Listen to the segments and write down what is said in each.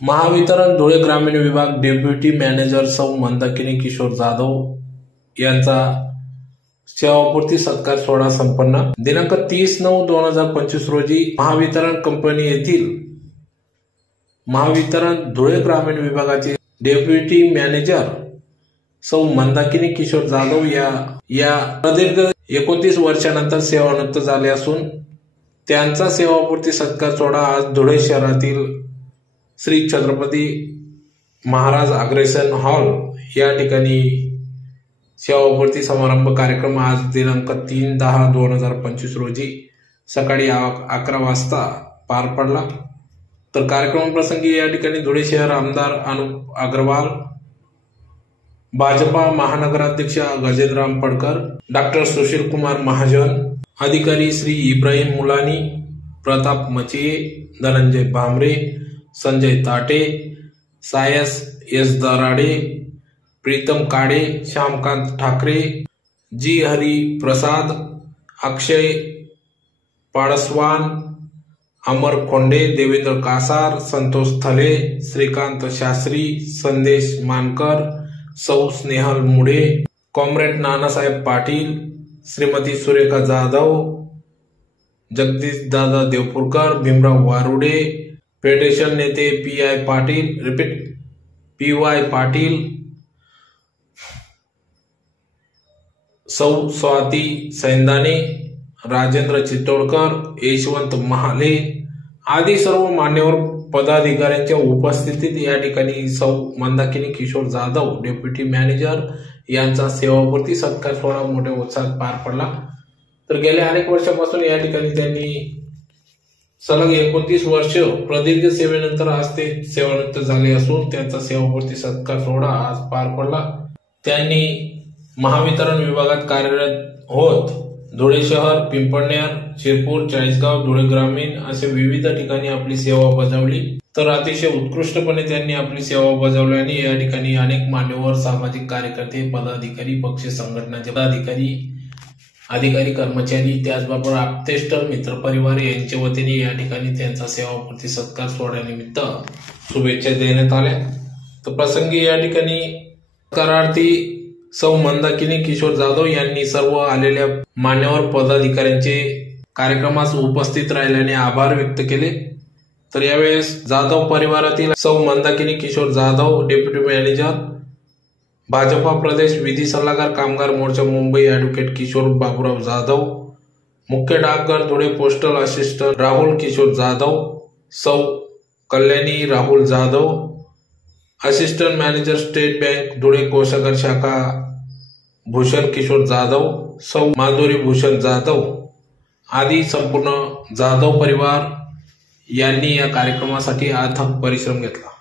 महावितरण धुळे ग्रामीण विभाग deputy manager सौ मंदाकिनी किशोर जाधव यांचा सेवापूर्ती सत्कार सोहळा संपन्न। दिनांक 30/9/2025 रोजी महावितरण कंपनी येथील महावितरण धुळे ग्रामीण विभागाचे डेप्युटी मॅनेजर सौ मंदाकिनी किशोर जाधव या प्रदीर्घ 29 वर्षानंतर सेवानिवृत्त झाले असून त्यांचा सेवापूर्ती सत्कार सोहळा आज धुळे शहरातील श्री छत्रपती महाराज अग्रेसन हॉल या ठिकाणी सेवापूर्ती समारंभ कार्यक्रम आज दिनांक 3/10/2025 रोजी सकाळी 11 वाजता पार पडला। तर कार्यक्रम प्रसंगी या ठिकाणी धुळे शहर आमदार अनुप अग्रवाल, भाजपा महानगराध्यक्ष गजेंद्र आंबेडकर, डॉक्टर सुशील कुमार महाजन, अधिकारी श्री इब्राहिम मुलानी, प्रताप मचिये, धनंजय भामरे, संजय ताटे, सायस एस दराडे, प्रीतम काडे, श्यामकांत ठाकरे, जी हरी प्रसाद, अक्षय पाडसवान, अमर खोंडे, देवेंद्र कासार, संतोष थले, श्रीकांत शास्त्री, संदेश मानकर, सौ स्नेहल मुळे, कॉम्रेड नानासाहेब पाटील, श्रीमती सुरेखा जाधव, जगदीश दादा देवपूरकर, भीमराव वारुडे, फेडरेशन नेते पी.वाय. पाटील, सौ स्वाती सैंदाने, राजेंद्र चित्तोडकर, यशवंत महाले आदी सर्व मान्यवर पदाधिकाऱ्यांच्या उपस्थितीत या ठिकाणी सौ मंदाकिनी किशोर जाधव डेप्युटी मॅनेजर यांचा सेवापूर्ती सत्कार सोहळा मोठ्या उत्साहात पार पडला। तर गेल्या अनेक वर्षापासून या ठिकाणी त्यांनी सलग 29 वर्ष प्रदीर्घ सेवेनंतर आज ते सेवानिवृत्त झाले असून त्यांचा सेवापूर्ती सत्कार सोहळा आज पार पडला। त्यांनी महावितरण विभागात कार्यरत होत धुळे शहर, पिंपळनेर, शिरपूर, चाळीसगाव, धुळे ग्रामीण असे विविध ठिकाणी आपली सेवा बजावली। तर अतिशय उत्कृष्टपणे त्यांनी आपली सेवा बजावली आणि या ठिकाणी अनेक मान्यवर, सामाजिक कार्यकर्ते, पदाधिकारी, पक्ष संघटनाचे पदाधिकारी, अधिकारी, कर्मचारी, त्याचबरोबर आप्तेष्ट, मित्रपरिवार यांच्या वतीने या ठिकाणी त्यांचा सेवापूर्ती सत्कार सोहळ्यानिमित्त शुभेच्छा देण्यात आल्या। तर प्रसंगी या ठिकाणी सत्कारार्थी सौ मंदाकिनी किशोर जाधव यांनी सर्व आलेल्या मान्यवर पदाधिकाऱ्यांचे कार्यक्रमास उपस्थित राहिल्याने आभार व्यक्त केले। तर यावेळेस जाधव परिवारातील सौ मंदाकिनी किशोर जाधव डेप्युटी मॅनेजर, भाजपा प्रदेश विधी सल्लागार कामगार मोर्चा मुंबई ॲडव्होकेट किशोर बाबूराव जाधव, मुख्य डाकघर धुळे पोस्टल असिस्टंट राहुल किशोर जाधव, सौ Kalyani Rahul Jadhav, assistant manager state bank Dhule कोषागार शाखा भूषण किशोर जाधव, सौ माधुरी भूषण जाधव आदी संपूर्ण जाधव परिवार यांनी या कार्यक्रमासाठी अथक परिश्रम घेतला।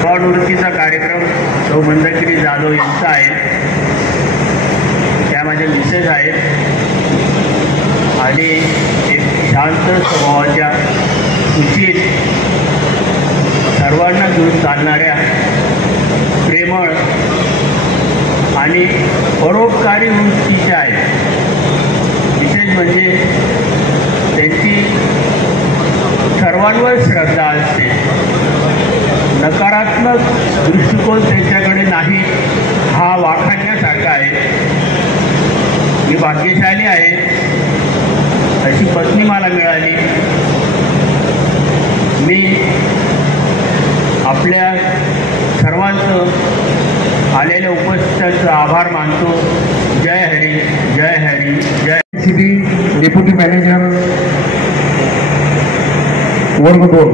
सेवानिवृत्तीचा कार्यक्रम सौ मंदाकिनी जाधव यांचा आहे। त्या माझ्या मिसेस आहेत आणि एक शांत स्वभावाच्या, सुशील, सर्वांना घेऊन चालणाऱ्या, प्रेमळ आणि परोपकारी वृत्तीच्या आहेत। विशेष म्हणजे त्यांची सर्वांवर श्रद्धा असते, नकारात्मक दृष्टिकोन त्यांच्याकडे नाही, हा वाखाणण्यासारखा आहे। मी भाग्यशाली आहे, अशी पत्नी मला मिळाली। मी आपल्या सर्वांचं आलेल्या उपस्थितांचा आभार मानतो। जय हरी, जय हरी, जय। श्री डेप्युटी मॅनेजर वर्ग 2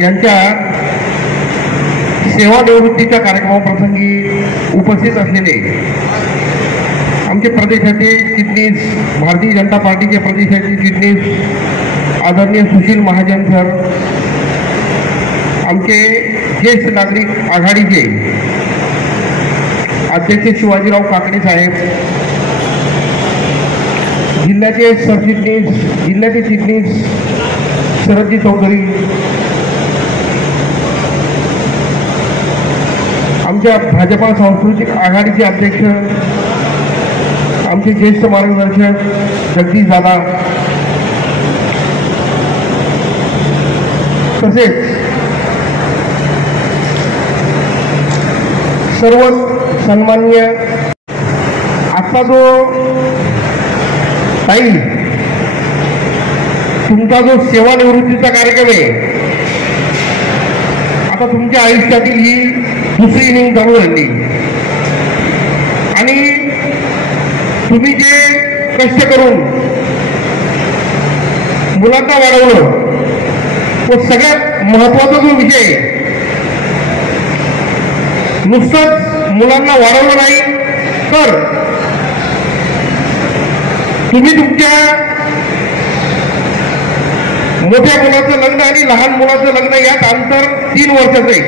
यांच्या सेवानिवृत्तीच्या कार्यक्रमाप्रसंगी उपस्थित असलेले आमचे प्रदेशाचे चिटणीस, भारतीय जनता पार्टीचे प्रदेशाचे चिटणीस आदरणीय सुशील महाजन सर, आमचे ज्येष्ठ नागरिक आघाडीचे अध्यक्ष शिवाजीराव काकडे साहेब, जिल्ह्याचे सरचिटणीस, जिल्ह्याचे चिटणीस शरदजी चौधरी, आमच्या भाजपा सांस्कृतिक आघाडीचे अध्यक्ष आमचे ज्येष्ठ मार्गदर्शक जगदीश दादा, तसेच सर्व सन्माननीय आजचा जो ताई तुमचा जो सेवानिवृत्तीचा कार्यक्रम आहे, आता तुमच्या आयुष्यातील ही दुसरी इनिंग चालू झाली आणि तुम्ही जे कष्ट करून मुलांना वाढवलं, तो सगळ्यात महत्वाचा जो विषय, नुसतंच मुलांना वाढवलं नाही तर तुम्ही तुमच्या मोठ्या मुलाचं लग्न आणि लहान मुलाचं लग्न यात अंतर 3 वर्षाचं आहे.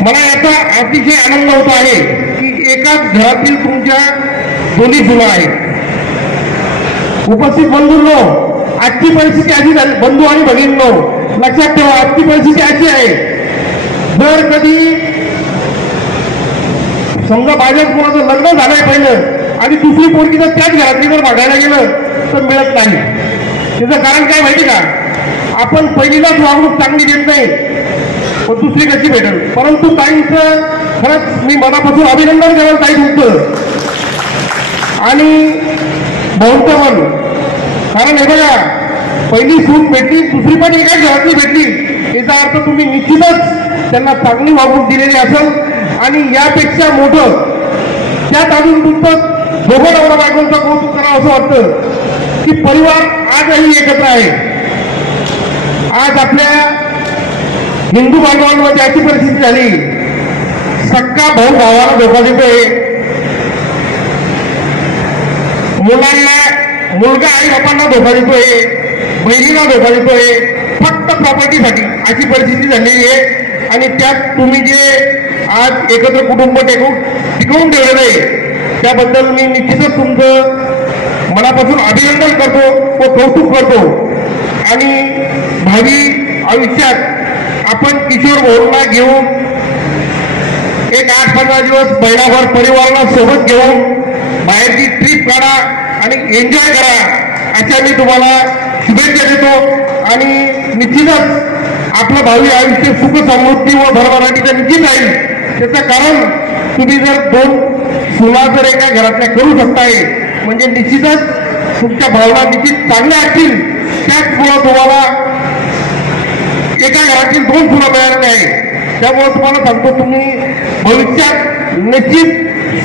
मला याचा अतिशय आनंद होत आहे की एकाच घरातील तुमच्या दोन्ही मुलं आहेत. उपस्थित बंधूंनो, आजची परिस्थिती अशी झाली, बंधू आणि भगिनींनो लक्षात ठेवा, आजची परिस्थिती अशी आहे, जर कधी समजा माझ्या कोणाचं लग्न झालंय पहिलं आणि दुसरी पोरगी जर त्याच घरातली जर बघायला गेलं तर मिळत नाही. त्याचं कारण काय माहिती का? आपण पहिलीलाच वागणूक चांगली देत नाही, पण दुसरी कशी भेटेल. परंतु ताईंचं खरंच मी मनापासून अभिनंदन करेल ताई तुमचं आणि भाऊंचं पण. कारण हे बघा, पहिली सूट भेटली, दुसरी पण एकाच घरातली भेटली, याचा अर्थ तुम्ही निश्चितच त्यांना चांगली वागणूक दिलेली असेल. आणि यापेक्षा मोठं त्यात अजून तुमचं दोघं नवरा बायकोचं कौतुक करावं असं वाटतं की परिवार आजही एकत्र आहे. आज आपल्या हिंदू बांधवांमध्ये अशी परिस्थिती झाली, सक्का भाऊ भावाला धोका देतोय, मुलगा आई बापांना धोका देतोय, बहिणीला धोका देतोय फक्त प्रॉपर्टीसाठी, अशी परिस्थिती झालेली आहे. आणि त्यात तुम्ही जे आज एकत्र कुटुंब टिकवून ठेवलेलं आहे त्याबद्दल मी निश्चितच तुमचं मनापासून अभिनंदन करतो व कौतुक करतो. आणि भावी आयुष्यात आपण किशोर भाऊंना घेऊन एक 8-15 दिवस महिनाभर परिवाराला सोबत घेऊन बाहेरची ट्रिप काढा आणि एन्जॉय करा, अशा मी तुम्हाला शुभेच्छा देतो. आणि निश्चितच आपलं भावी आयुष्य सुख समृद्धी व भरभराटीचं निश्चित राहील. त्याचं कारण तुम्ही जर 2 सुना जर एका घरातल्या करू शकताय म्हणजे निश्चितच तुमच्या भावना निश्चित चांगल्या असतील. त्याचमुळं तुम्हाला एका घरातील 2 सुना मिळाल्या आहे. त्यामुळे तुम्हाला सांगतो, तुम्ही भविष्यात निश्चित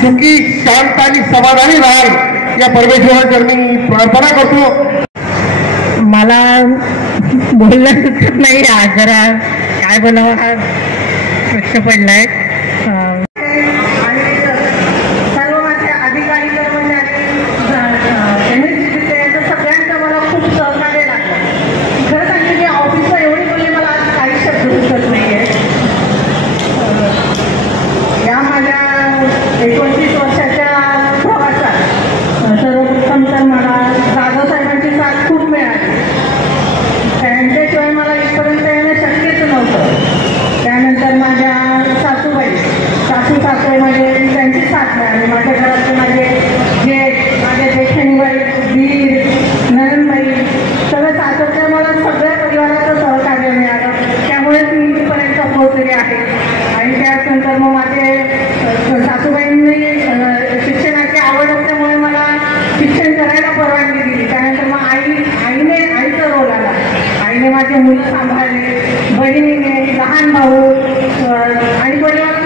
सुखी, शांत आणि समाधानी राहाल या परमेश्वराची मी प्रार्थना करतो. मला बोलणं सुचत नाही, आज जरा काय बोलावं हा प्रश्न पडलाय. आणि सर्व माझ्या अधिकारी कर्मचारी सगळ्यांचं मला खूप सहकार्य लागलं. खरं सांगते की ऑफिसला एवढी बोलली मला आज काही शब्द सुचत नाहीये. या माझ्या 29 वर्षाच्या प्रवासात सर्वप्रथम तर मला जाधव साहेबांची साथ खूप मिळाली. त्यांच्याशिवाय मला इथपर्यंत येणं शक्यच नव्हतं. त्यानंतर माझ्या सासू माझे त्यांची साथ मिळाली. माझ्या घरातले माझे माझ्या जेठणीबाई, दीर, नंदबाई सगळं साथ होते. मला सगळ्या परिवाराचं सहकार्य मिळालं, त्यामुळे मी इथपर्यंत पोहोचले आहे. आणि त्यानंतर मग माझे सासूबाईंनी शिक्षणाची आवड असल्यामुळे मला शिक्षण करायला परवानगी दिली. त्यानंतर मग आईचा रोल आला. आईने माझे मुलं सांभाळले, बहिणीने, लहान भाऊ आणि परिवार